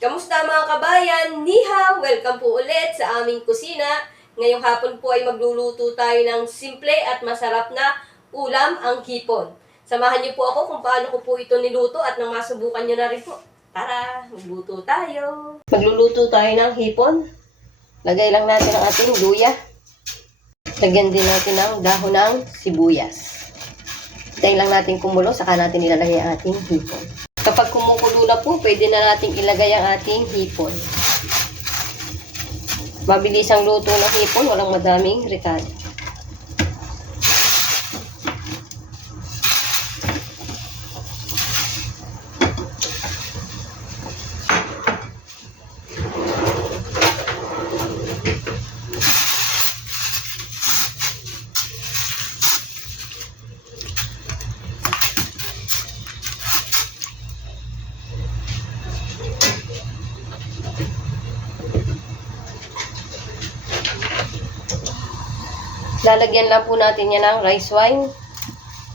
Kamusta mga kabayan? Niha! Welcome po ulit sa aming kusina. Ngayong hapon po ay magluluto tayo ng simple at masarap na ulam, ang hipon. Samahan niyo po ako kung paano ko po ito niluto at nang masubukan niyo na rin po. Tara, magluto tayo. Magluluto tayo ng hipon. Lagay lang natin ang ating luya. Lagyan din natin ng dahon ng sibuyas. Hintayin lang natin kumulo, saka natin ilalagay ang ating hipon. Kapag kumukulo na po, pwede na nating ilagay ang ating hipon. Mabilis ang luto ng hipon, walang madaming ricado. Lalagyan lang po natin yan ng rice wine,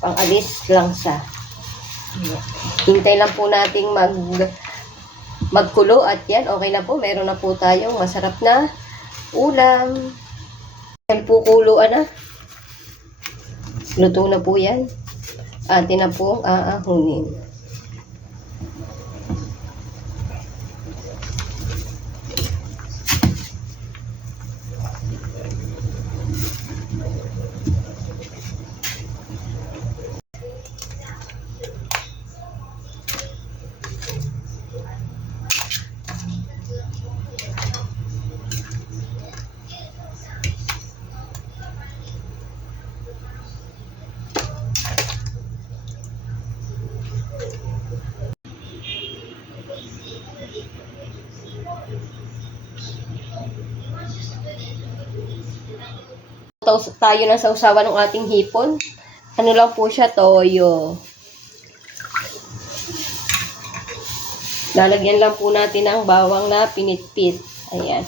pang-alis langsa. Hintay lang po nating magkulo at yan, okay na po. Meron na po tayong masarap na ulam. Yan po kuluan na. Luto na po yan. Atin na pong aahunin. Tayo ng sausawan ng ating hipon. Ano lang po siya, toyo. Lalagyan lang po natin ng bawang na pinitpit. Ayan.